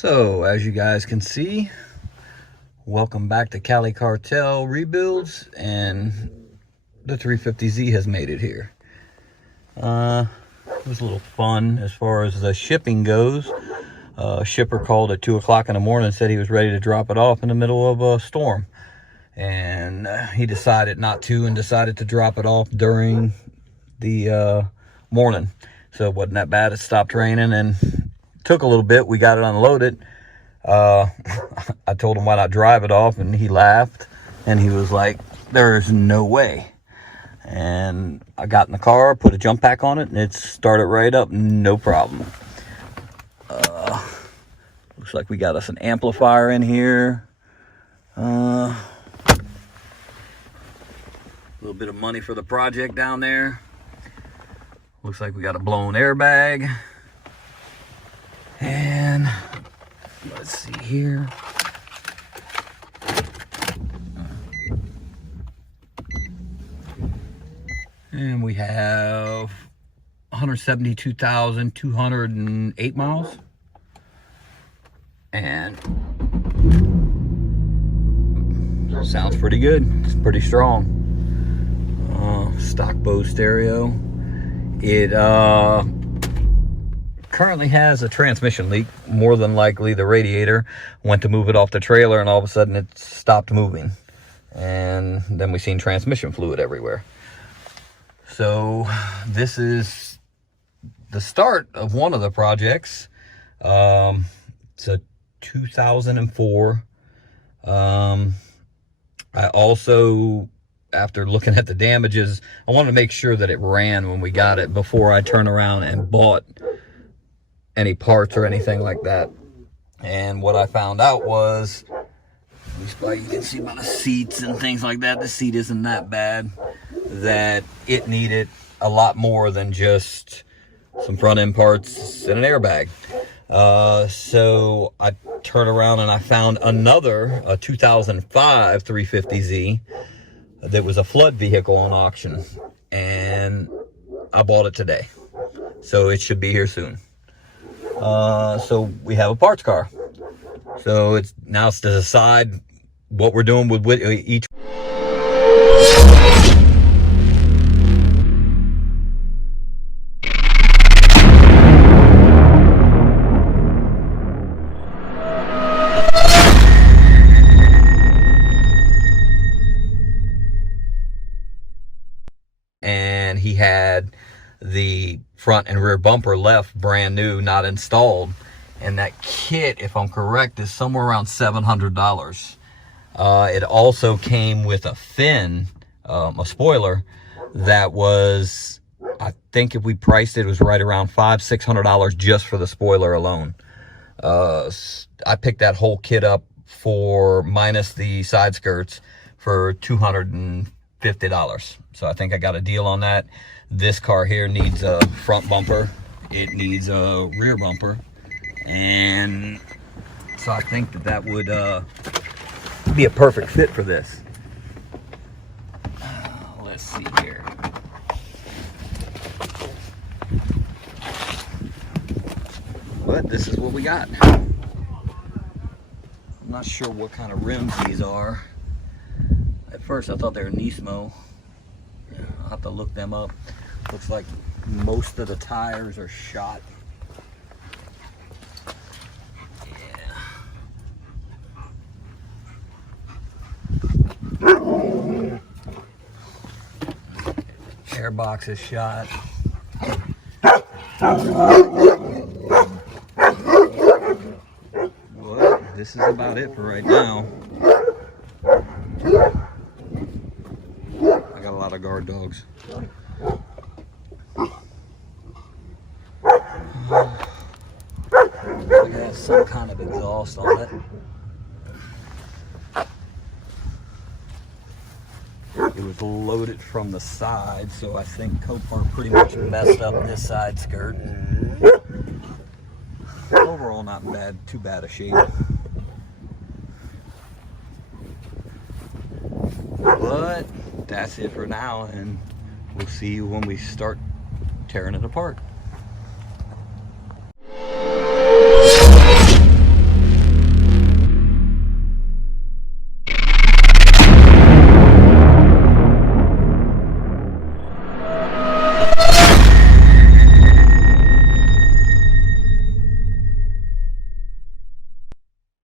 So, as you guys can see, welcome back to Cali Cartel Rebuilds, and the 350Z has made it here. It was a little fun as far as the shipping goes. A shipper called at 2 o'clock in the morning and said he was ready to drop it off in the middle of a storm. And he decided not to, and decided to drop it off during the morning. So it wasn't that bad. It stopped raining and took a little bit. We got it unloaded. I told him why not drive it off, and he laughed, and he was like, there's no way. And I got in the car, put a jump pack on it, and it started right up, no problem. Looks like we got us an amplifier in here. A little bit of money for the project down there. Looks like we got a blown airbag. And let's see here. And we have 172,208 miles. And sounds pretty good. It's pretty strong. Stock Bose stereo. It currently has a transmission leak. More than likely the radiator went to move it off the trailer, and all of a sudden it stopped moving, and then we seen transmission fluid everywhere. So this is the start of one of the projects. It's a 2004. I also, after looking at the damages, I wanted to make sure that it ran when we got it before I turn around and bought any parts or anything like that. And what I found out was, at least you can see by the seats and things like that, the seat isn't that bad, that it needed a lot more than just some front end parts and an airbag. So I turned around and I found a 2005 350Z that was a flood vehicle on auction, and I bought it today, so it should be here soon. So we have a parts car. So it's now to decide what we're doing with each. And he had the front and rear bumper left brand new, not installed, and that kit, if I'm correct, is somewhere around $700. It also came with a fin, a spoiler, that was, I think if we priced it, it was right around $500-600 just for the spoiler alone. I picked that whole kit up for, minus the side skirts, for $250. So I think I got a deal on that. This car here needs a front bumper. It needs a rear bumper. And so I think that would be a perfect fit for this. Let's see here. But this is what we got. I'm not sure what kind of rims these are. At first I thought they were Nismo. I'll have to look them up. Looks like most of the tires are shot. Yeah. Airbox is shot. Well, this is about it for right now. I got a lot of guard dogs. It has some kind of exhaust on it. It was loaded from the side, so I think Copart pretty much messed up this side skirt. Overall, not bad, too bad a shape. But that's it for now, and we'll see you when we start tearing it apart.